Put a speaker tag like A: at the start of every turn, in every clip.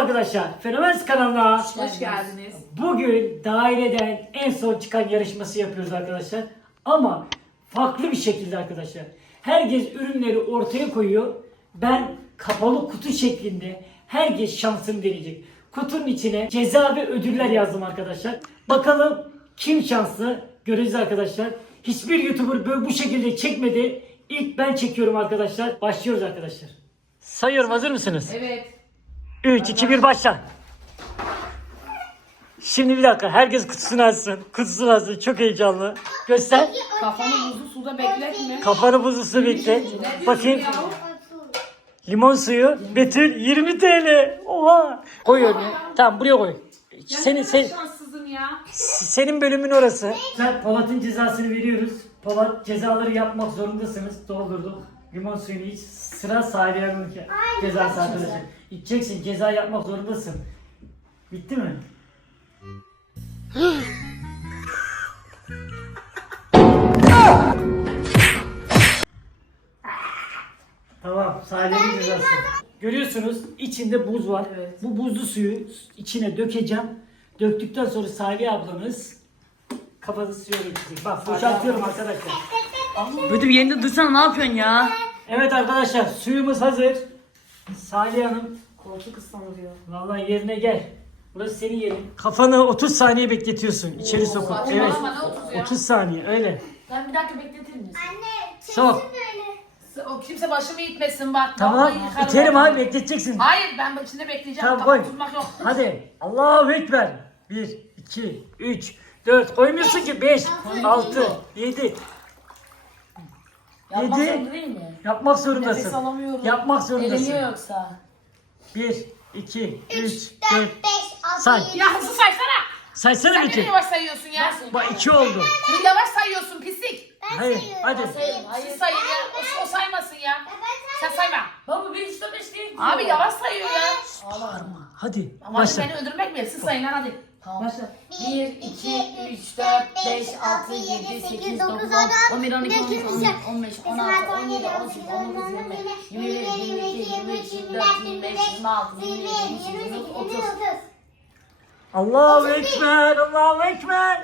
A: arkadaşlar. Fenomen kanalına
B: Hoş geldiniz.
A: bugün daireden en son çıkan yarışması yapıyoruz arkadaşlar. Ama farklı bir şekilde arkadaşlar. Herkes ürünleri ortaya koyuyor. Ben kapalı kutu şeklinde herkes şansını deneyecek. Kutunun içine ceza ve ödüller yazdım arkadaşlar. Bakalım kim şanslı göreceğiz arkadaşlar. Hiçbir YouTuber böyle bu şekilde çekmedi. İlk ben çekiyorum arkadaşlar. Başlıyoruz arkadaşlar. Sayıyorum, hazır mısınız?
B: Evet.
A: 3, 2, 1 başla. Şimdi bir dakika, herkes kutusunu açsın. Kutusunu açsın, çok heyecanlı. Göster.
B: Kafanı buzlu suda bekletme.
A: Kafanı buzlu su bekle. Bakayım. Limon suyu. Betül 20 TL. Oha. Koy önüne. Tamam, buraya koy.
B: Şanssızım ya.
A: Senin bölümün orası. Sen Polat'ın cezasını veriyoruz. Polat, cezaları yapmak zorundasınız. Doldurduk. Limon suyunu iç. Sıra Salih'in cezası arkadaşlar. İçeceksin, ceza yapmak zorundasın. Bitti mi? Tamam, Salih'in cezası. Görüyorsunuz içinde buz var.
B: Evet.
A: Bu buzlu suyu içine dökeceğim. Döktükten sonra Salih ablamız kafası suya dökecek. Bak, boşaltıyorum arkadaşlar.
C: Böyle bir yerinde dursana, ne yapıyorsun ya?
A: Evet arkadaşlar, suyumuz hazır. Salih Hanım,
B: Koltuk ıslanıyor.
A: vallahi yerine gel. Burası senin yerin. Kafanı 30 saniye bekletiyorsun. İçeri sokup. Evet.
B: Saçmalama, ne 30 ya?
A: 30 saniye öyle.
B: Ben bir dakika bekletir misin?
A: Sok.
B: O kimse başımı itmesin bak.
A: Tamam.
B: Vallahi yıkarım
A: İterim
B: onu.
A: abi, bekleteceksin.
B: Hayır, ben içinde bekleyeceğim.
A: Tamam,
B: Kafanı
A: koy.
B: tutmak yok.
A: Hadi. Allahu Ekber. 1, 2, 3, 4. Koymuyorsun ki. 5, 6, 7.
C: Yapmak
A: Yedi.
C: zorunda değil mi?
A: Yapmak
B: Nefes
A: zorundasın.
B: alamıyorum.
A: Yapmak zorundasın.
C: Eleniyor yoksa.
A: 1, 2, 3, 4.
D: 5, 6,
A: Say.
B: Ya hızlı saysana.
A: Saysana
B: Sen
A: bir
B: niye
A: kere.
B: yavaş sayıyorsun ya?
A: Bak 2 oldu.
B: Bunu yavaş sayıyorsun pislik.
A: Hayır. Hadi.
B: Siz sayın ya. O saymasın ya. Sen sayma.
C: Baba 1, 3, 4, 5 değil.
B: Abi yavaş sayıyor ya.
A: Bağırma. Hadi.
B: Ama
A: Başla.
B: beni öldürmek mi? Siz sayın lan hadi.
C: Tamam.
B: Başla.
C: 1, 2, 3, 4, 5, 6, 7, 8, 9, 10, 11, 12, 13, 14, 15, 16, 17, 18, 19, 20, 21, 22, 23, 24, 25, 26, 27, 28, 29, 30.
A: Allahu Ekber. Allahu Ekber.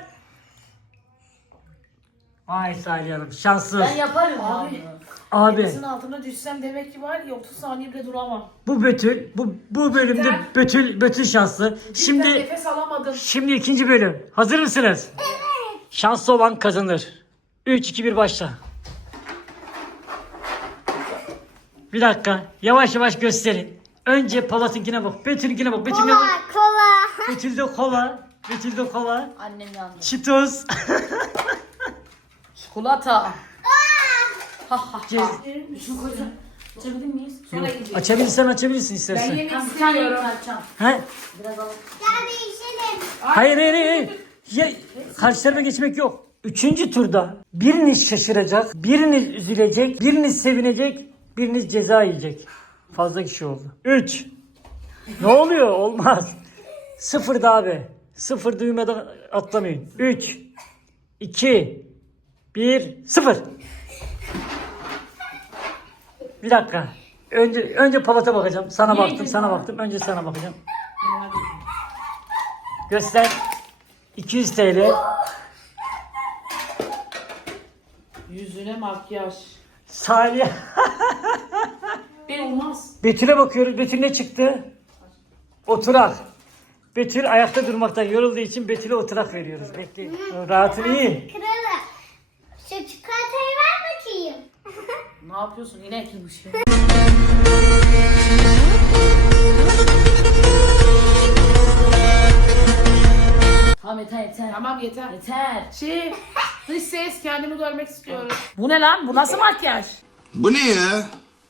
A: Vay Salih Hanım. Şanssız.
C: Ben yaparım
B: Abi.
C: abi.
A: Abi.
B: Denizin altına düşsem demek ki var ya 30 saniye bile duramam.
A: Bu Betül. Bu bölümde
B: Cidden.
A: Betül şanslı.
B: Cidden
A: Şimdi
B: nefes alamadım.
A: ikinci bölüm. Hazır mısınız? Evet. Şanslı olan kazanır. 3, 2, 1 başla. Bir dakika. Yavaş yavaş gösterin. Önce Polat'ınkine bak. Betül'ünkine bak. Betül'ünkine bak.
D: kola.
A: Betül'de kola. Betül'de kola.
C: Annem yandı.
A: Çitos.
B: Çikolata.
C: Şunu koyacağım. Açabilir miyiz?
B: Sonra gidiyor.
A: Açabilirsin
B: Ben
A: istersen.
B: yemek
C: Tamam, bir tane
B: istemiyorum.
C: açacağım.
A: He?
C: Biraz alalım.
D: Gel değişelim.
A: Hayır. Ya, karşı tarafa geçmek yok. Üçüncü turda biriniz şaşıracak, biriniz üzülecek, biriniz sevinecek, biriniz ceza yiyecek. Fazla kişi oldu. 3. Ne oluyor? Olmaz. 0 da abi. 0 duymadan atlamayın. 3, 2, 1, 0. Bir dakika. Önce Polat'a bakacağım. Sana baktım. Önce sana bakacağım. Göster. 200 TL.
B: Yüzüne makyaj.
A: Salih.
B: Bir olmaz.
A: Betül'e bakıyoruz. Betül ne çıktı? Oturak. Betül ayakta durmaktan yorulduğu için Betül'e oturak veriyoruz. Bekleyin. Rahatını iyi.
D: Kralı. Şu çikolatayı ver bakayım.
B: Ne yapıyorsun? Yine ekli bu şey.
C: Tamam yeter.
B: Tamam yeter.
C: Yeter.
B: Dış ses kendimi görmek istiyorum. Bu ne lan? Bu nasıl makyaj?
E: Bu ne ya?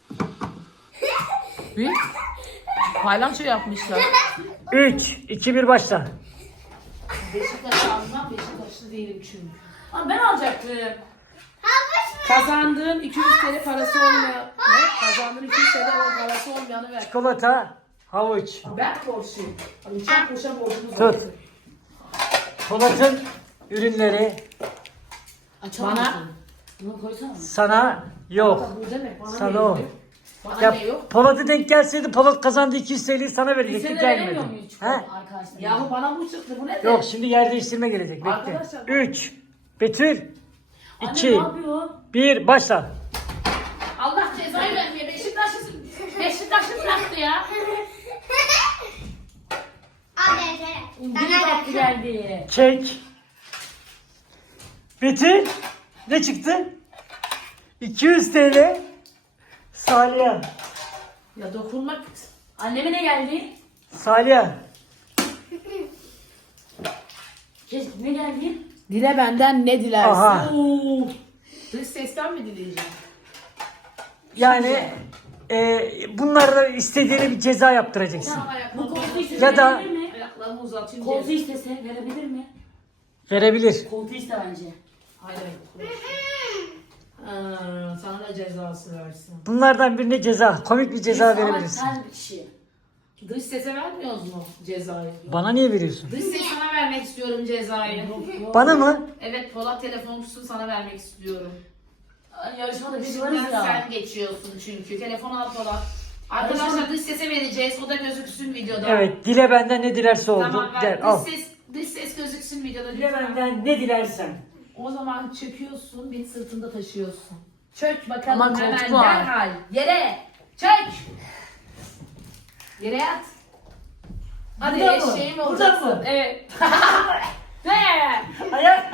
B: Bir paylaşım yapmışlar.
A: 3, 2, 1 başla.
B: Beşiktaş'ı almam. Beşiktaşlı değilim çünkü.
C: Ama ben alacaktım.
D: Havuç mu?
B: Kazandığın 200 TL parası olmayan... Ne? Kazandığın 200 TL parası olmayanı ver.
A: Çikolata, havuç.
B: Ben borçluyum. Uçak kuşa borcumuz
A: Tut.
B: var.
A: Polat'ın ürünleri
C: Açalım.
B: Bana-
C: Bunu koysana.
A: sana yok.
B: Bu demek bana
A: Sana o.
B: verildi.
C: Bana
A: Ya
C: ne yok?
A: Polat'a denk gelseydi Polat kazandı 200 TL'yi sana verecekti,
C: Lisede
A: gelmedi.
C: veremiyor muyuz
A: He?
C: çikolata arkadaşlar?
B: Yahu bana bu çıktı. Bu ne de?
A: Yok, şimdi yer değiştirme gelecek. Bekle.
B: Arkadaşlar-
A: 3 Betül
C: Anne
A: 2
C: ne yapıyor?
A: 1 başla.
C: Allah cezayı vermiyor. Beşiktaş'ı bıraktı ya.
D: Al deftere.
C: İngiliz attı geldi.
A: Çek. Betül ne çıktı? 200 TL. Salih.
C: Ya dokunmak. Anneme ne geldi?
A: Salih.
C: Ne geldi?
B: Dile benden ne dilersin?
A: Aha.
C: Oo.
B: Dış sesten mi dileyeceğim?
A: Yani bunlarda istediğine bir ceza yaptıracaksın.
B: Tamam,
C: Bu koltuğu istese
A: Ya da-
C: verebilir mi?
B: Ayaklarımı uzatayım.
C: Koltuğu istese verebilir mi?
A: Verebilir.
C: Koltuğu iste bence.
B: Hayır. Sana da cezası versin.
A: Bunlardan birine ceza, komik bir ceza
C: Salak,
A: verebilirsin.
C: sen bir kişi.
B: Dış sese vermiyoruz mu cezayı?
A: Bana niye veriyorsun?
B: Dış ses sana vermek istiyorum cezayı.
A: Bana mı?
B: Evet, Polat telefoncusu sana vermek istiyorum.
C: Yarışmada biz
B: Şimdiden
C: varız ya.
B: sen geçiyorsun çünkü. Telefon al Polat. Arkadaşlar dış sese vereceğiz. O da gözüksün videoda.
A: Evet, dile benden ne dilerse oldu.
B: Tamam, ver.
A: Gel al.
B: Dış ses gözüksün videoda.
A: Dile
B: lütfen.
A: benden ne dilersen.
B: O zaman çöküyorsun, beni sırtında taşıyorsun. Çök bakalım
C: Ama
B: hemen
C: koltuk var.
B: derhal. Yere. Çök. Yere yat. Hadi
A: Burada mı?
B: eşeğim
A: Burada
B: olacaksın.
A: mı?
B: Evet.
C: Ne?
A: Ayak.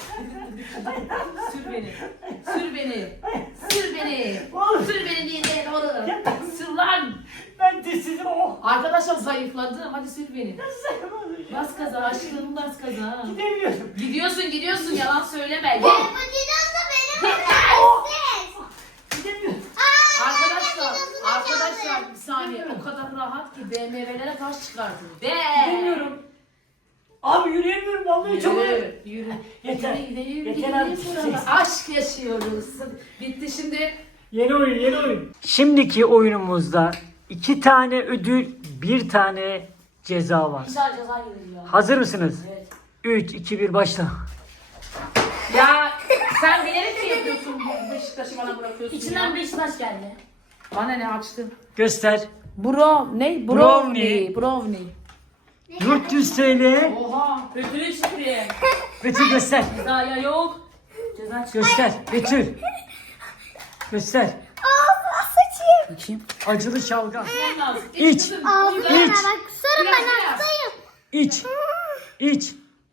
B: Sür beni. Sür beni. Sür beni.
A: Oğlum.
B: Sür beni diye doğru. Sür lan.
A: Ben dişsizim o.
B: Arkadaşlar zayıfladım. Hadi sür beni. Bas gaza aşkım, bas gaza.
A: Gidemiyorum.
B: Gidiyorsun yalan söyleme.
D: Bu
B: Gel.
D: videoda benim habersiz.
A: Gidemiyorum.
B: Arkadaşlar bir saniye. O kadar rahat ki BMW'lere taş çıkartın.
A: Gidemiyorum. Abi yürüyemiyorum vallahi çok ağır.
B: Yürü, yürü.
A: Yeter.
B: Gidelim,
A: Yeter
B: gidelim
A: abi.
B: sonra. Aşk yaşıyoruz. Bitti şimdi.
A: Yeni oyun, yeni oyun. Şimdiki oyunumuzda 2 tane ödül, 1 tane ceza var.
C: İnşallah ceza gelir ya.
A: Hazır mısınız?
C: Evet.
A: 3, 2, 1 başla.
B: Ya sen bilerek mi yapıyorsun bu Beşiktaş'ı bana bırakıyorsun
C: İçinden
B: ya?
C: Beşiktaş geldi.
B: Bana ne açtın?
A: Göster.
B: Ne?
A: Brownie.
B: Brownie.
A: 400 TL.
B: Oha.
C: Ödülü çıkıyor.
A: Betül göster.
C: Ceza ya yok. Ceza çıkıyor.
A: Göster. Betül. Göster.
C: Bakayım.
A: Acılı şalgam. İç.
B: İç.
A: İç.
D: Bak kusarım ben
B: Biraz.
D: hastayım.
A: İç. İç.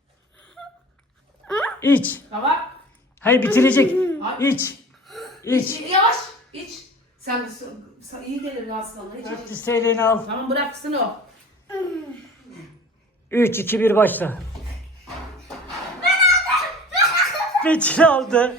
A: İç.
B: Tamam.
A: Hayır bitirecek. İç. İç.
B: İç. Yavaş. İç. Sen iyi gelir hastalığına. İç.
A: 400 TL'ni al.
B: Tamam bıraksın o.
A: 3, 2, 1 başla. Betül aldı.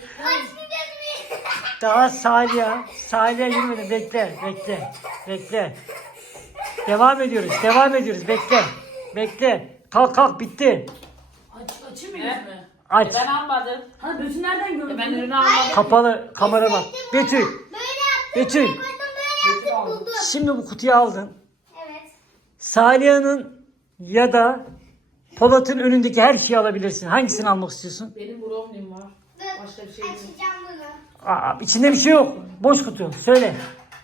A: Daha Salih'e. Salih'e yürümedi. Bekle. Bekle. Bekle. Devam ediyoruz. Devam ediyoruz. Bekle. Bekle. Kalk kalk bitti.
C: Açayım mı
B: Ne?
C: yüzümü?
A: Aç.
B: Ben almadım.
C: Ha Betül nereden gördün?
B: Ben ürünü almadım.
A: Kapalı kamera bak. Betül.
D: Böyle yaptım.
A: Betül.
D: Koydum böyle yaptım buldum.
A: Şimdi bu kutuyu aldın.
D: Evet.
A: Saliha'nın ya da Polat'ın önündeki her şeyi alabilirsin. Hangisini almak istiyorsun?
B: Benim brownie'm var.
D: Dur.
B: Başka bir şey yok.
D: Açacağım bunu.
A: İçinde bir şey yok. Boş kutu. Söyle.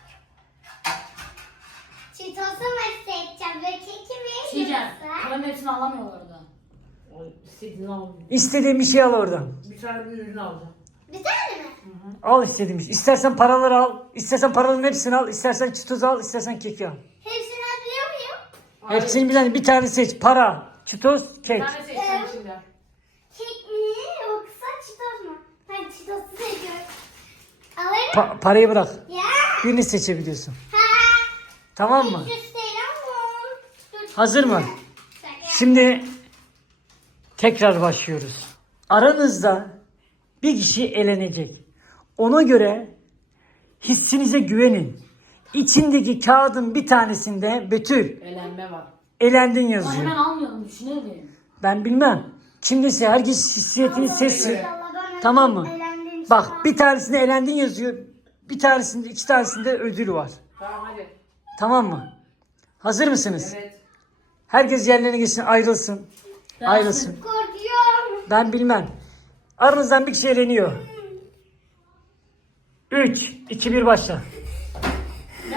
D: Çitosu mu seçeceğim? Böyle keki mi?
C: Diyeceğim.
D: Yoksa?
C: Paranın hepsini alamıyorlar da.
B: İstediğini aldım.
A: İstediğin bir şey al oradan.
B: Bir tane bir ürün aldım.
D: Bir tane mi?
A: Al istediğin bir şey. İstersen paraları al. İstersen paraların hepsini al. İstersen çitoz al. İstersen keki al.
D: Hepsini alıyor muyum?
A: Hepsini bir tane seç. Para, çitoz, kek.
B: Bir tane seçtim içinden.
D: Kek mi yoksa çitos mu? Ben çitosu seçiyorum. Alırım.
A: Parayı bırak.
D: Ya.
A: Birini seçebiliyorsun.
D: Ha.
A: Tamam mı?
D: 300 TL ama. Dur.
A: Hazır mı? Şimdi tekrar başlıyoruz. Aranızda bir kişi elenecek. Ona göre hissinize güvenin. İçindeki kağıdın bir tanesinde Betül
B: Elenme var.
A: elendin
C: Ama
A: yazıyor.
C: hemen almayalım düşünelim.
A: Ben bilmem. Kimdese herkes hissiyetini seçsin.
D: İnşallah ben
A: Tamam mı?
D: eğlendim.
A: Bak bir tanesinde elendin yazıyor. Bir tanesinde, iki tanesinde ödül var.
B: Tamam hadi.
A: Tamam mı? Hazır mısınız?
B: Evet.
A: Herkes yerlerine geçsin, ayrılsın. Ayrılsın.
D: Korkuyorum.
A: Ben bilmem. Aranızdan bir kişi eleniyor. 3, 2, 1 başla.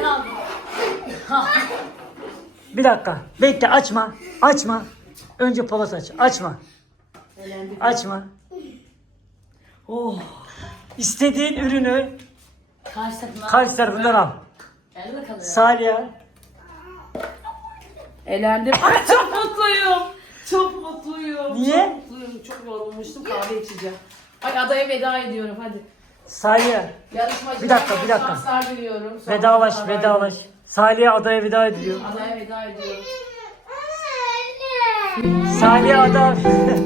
A: Bir dakika. Bekle, açma. Açma. Önce Polat aç. Açma. Açma. Oh. İstediğin ürünü
C: Karşı takımdan.
A: karşı tarafından al.
C: Gel bakalım.
A: Salih.
B: Elendim. Ay çok mutluyum. Çok mutluyum.
A: Niye?
B: Çok mutluyum. Çok yorulmuştum. Kahve içeceğim. Ay adaya veda ediyorum hadi.
A: Salih.
B: Yarışmacılara
A: Bir dakika, bir dakika.
B: şanslar diliyorum. Sonra
A: Vedalaş,
B: adaya
A: vedalaş. Salih'e adaya veda ediliyor.
B: Adaya veda ediyorum.
A: Salih'e ada.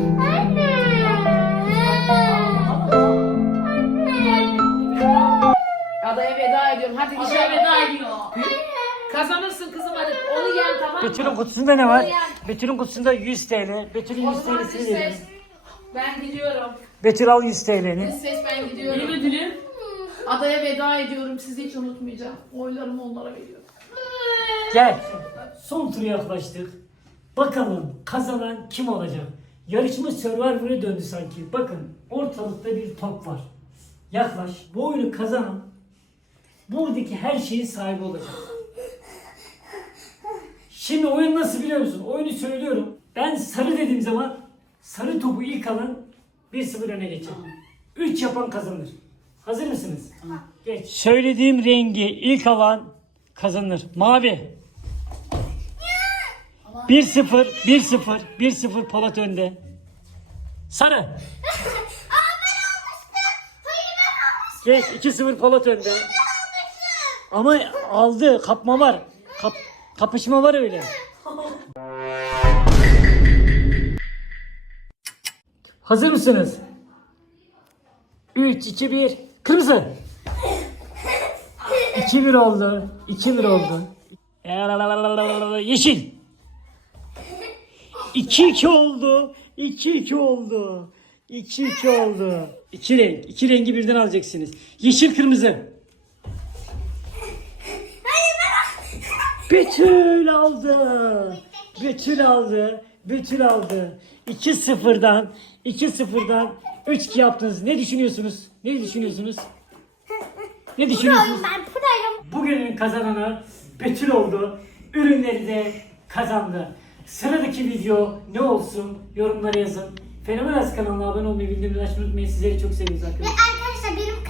B: Adaya veda ediyorum. Hadi
C: Adaya
B: inşallah.
C: veda ediyor.
B: Kazanırsın kızım hadi. Onu yen tamam mı?
A: Betül'ün kutusunda ne var? Betül'ün kutusunda 100 TL. Betül'ün
B: O
A: 100
B: zaman
A: TL'sini
B: dış
A: verin.
B: ses. Ben gidiyorum.
A: Betül al 100 TL'ni.
B: Dış ses ben
C: İyi
B: gidiyorum.
C: mi dilim?
B: Adaya veda ediyorum. Sizi hiç unutmayacağım. Oylarımı onlara veriyorum.
A: Gel. Son tura yaklaştık. Bakalım kazanan kim olacak? Yarışma Survivor'a döndü sanki. Bakın ortalıkta bir top var. Yaklaş. Bu oyunu kazanan buradaki her şeyin sahibi olacak. Şimdi oyun nasıl biliyor musun? Oyunu söylüyorum. Ben sarı dediğim zaman sarı topu ilk alan 1-0 öne geçer. 3 yapan kazanır. Hazır mısınız? Geç. Söylediğim rengi ilk alan kazanır. Mavi. 1-0, 1-0, 1-0 Polat önde. Sarı. Geç 2-0 Polat önde. Ama aldı, kapma var. Kapışma var öyle. Hazır mısınız? 3, 2, 1. Kırmızı. 2-1 oldu. 2-1 oldu. Yeşil. 2-2 oldu. 2-2 oldu. 2-2 oldu. İki renk. İki rengi birden alacaksınız. Yeşil kırmızı. Betül aldı. Betül aldı. Betül aldı. 2-0'dan 3-2 yaptınız. Ne düşünüyorsunuz? Ne düşünüyorsunuz? Ne düşünüyorsunuz?
D: Ben buradayım.
A: Bugünün kazananı Betül oldu. Ürünleri de kazandı. Sıradaki video ne olsun? Yorumlara yazın. Fenomen Az kanalına abone olmayı, bildirimleri açmayı unutmayın. Sizleri çok seviyoruz arkadaşlar.
D: Ve arkadaşlar benim